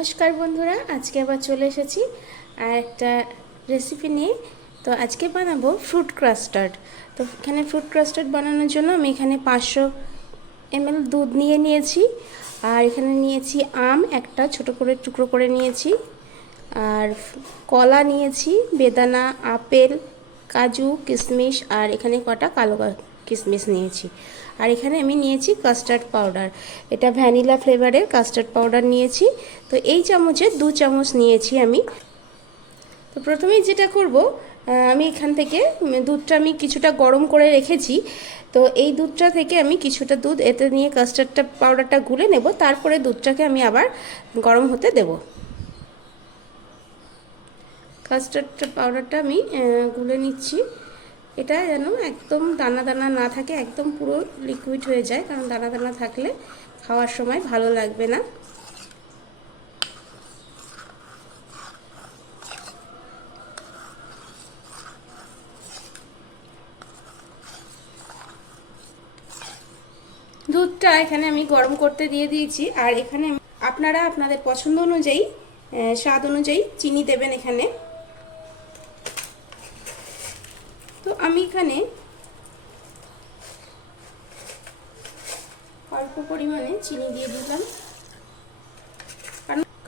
নমস্কার বন্ধুরা, আজকে আবার চলে এসেছি আর একটা রেসিপি নিয়ে। তো আজকে বানাবো ফ্রুট কাস্টার্ড। তো এখানে ফ্রুট কাস্টার্ড বানানোর জন্য আমি এখানে 500 ml দুধ নিয়েছি। আর এখানে নিয়েছি আম একটা ছোট করে টুকরো করে নিয়েছি, আর কলা নিয়েছি, বেদানা, আপেল, কাজু, কিশমিশ, আর এখানে কটা কালো কিশমিশ নিয়েছি। আর এখানে আমি নিয়েছি কাস্টার্ড পাউডার, এটা ভ্যানিলা ফ্লেভারের কাস্টার্ড পাউডার নিয়েছি। তো এই চামচে 2 চামচ নিয়েছি আমি। তো প্রথমেই যেটা করব, আমি এখান থেকে দুধটা আমি কিছুটা গরম করে রেখেছি। তো এই দুধটা থেকে আমি কিছুটা দুধ এতে নিয়ে কাস্টার্ডটা পাউডারটা গুলে নেব, তারপরে দুধটাকে আমি আবার গরম হতে দেব। কাস্টার্ড পাউডারটা আমি গুলে নিচ্ছি। এটা যেন একদম দানা দানা না থাকে, একদম পুরো লিকুইড হয়ে যায়, কারণ দানা দানা থাকলে খাওয়ার সময় ভালো লাগবে না। দুধটা এখানে আমি গরম করতে দিয়ে দিয়েছি, আর এখানে আপনারা আপনাদের পছন্দ অনুযায়ী স্বাদ অনুযায়ী চিনি দেবেন এখানে। তো আমি এখানে অল্প পরিমাণে চিনি দিয়ে দিলাম,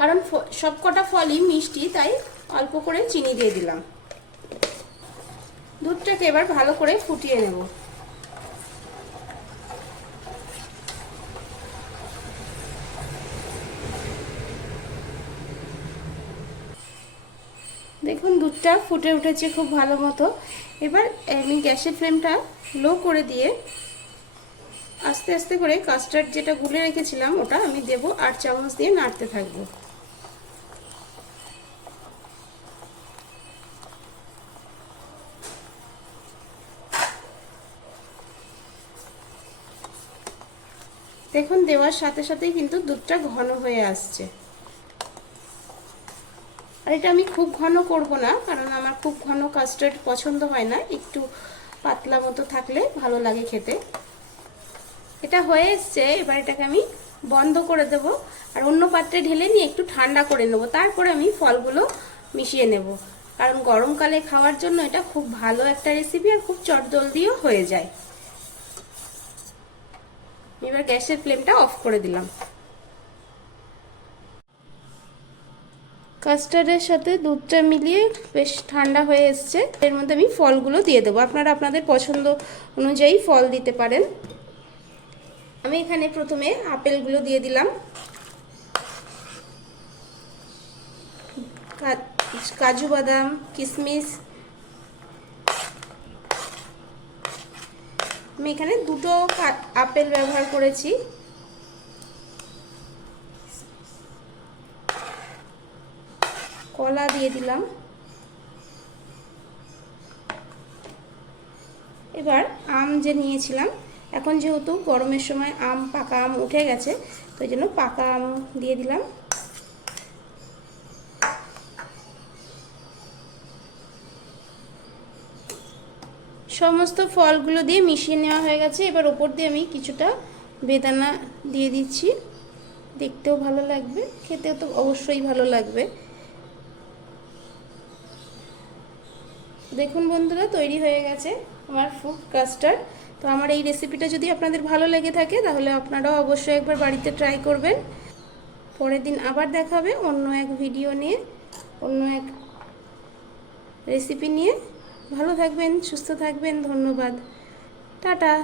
কারণ সব কটা ফলই মিষ্টি, তাই অল্প করে চিনি দিয়ে দিলাম। দুধটাকে এবার ভালো করে ফুটিয়ে নেব। দেখুন দুধটা ফুটে উঠেছে খুব ভালো মতো। এবার আমি গ্যাসের ফ্লেমটা লো করে দিয়ে আস্তে আস্তে করে কাস্টার্ড যেটা গুলে রেখেছিলাম ওটা আমি দেব, আর চামচ দিয়ে নাড়তে থাকবো। দেখুন দেওয়ার সাথে সাথেই কিন্তু দুধটা ঘন হয়ে আসছে। আর এটা আমি খুব ঘন করব না, কারণ আমার খুব ঘন কাস্টার্ড পছন্দ হয় না, একটু পাতলা মতো থাকলে ভালো লাগে খেতে। এটা হয়ে এসছে, এবার এটাকে আমি বন্ধ করে দেব, আর অন্য পাত্রে ঢেলে নিয়ে একটু ঠান্ডা করে নেব, তারপরে আমি ফলগুলো মিশিয়ে নেব। কারণ গরমকালে খাওয়ার জন্য এটা খুব ভালো একটা রেসিপি, আর খুব চটজলদিও হয়ে যায়। এবার গ্যাসের ফ্লেমটা অফ করে দিলাম। কাস্টার্ডের সাথে দুধটা মিলিয়ে বেশ ঠান্ডা হয়ে এসছে। এর মধ্যে আমি ফলগুলো দিয়ে দেবো, আপনারা আপনাদের পছন্দ অনুযায়ী ফল দিতে পারেন। আমি এখানে প্রথমে আপেলগুলো দিয়ে দিলাম, কাজু বাদাম, কিশমিশ। আমি এখানে 2টো আপেল ব্যবহার করেছি। কলা দিয়ে দিলাম। এবার আম যে নিয়েছিলাম, এখন যেহেতু গরমের সময় পাকা আম উঠে গেছে, তো এই জন্য পাকা আম দিয়ে দিলাম। সমস্ত ফলগুলো দিয়ে মিশিয়ে নেওয়া হয়ে গেছে। এবার ওপর দিয়ে আমি কিছুটা বেদানা দিয়ে দিচ্ছি, দেখতেও ভালো লাগবে, খেতেও তো অবশ্যই ভালো লাগবে। দেখুন বন্ধুরা, তৈরি হয়ে গেছে আমার ফ্রুট কাস্টার্ড। তো আমার এই রেসিপিটা যদি আপনাদের ভালো লেগে থাকে, তাহলে আপনারাও অবশ্যই একবার বাড়িতে ট্রাই করবেন। পরের দিন আবার দেখাবে অন্য এক ভিডিও নিয়ে, অন্য এক রেসিপি নিয়ে। ভালো থাকবেন, সুস্থ থাকবেন, ধন্যবাদ, টাটা।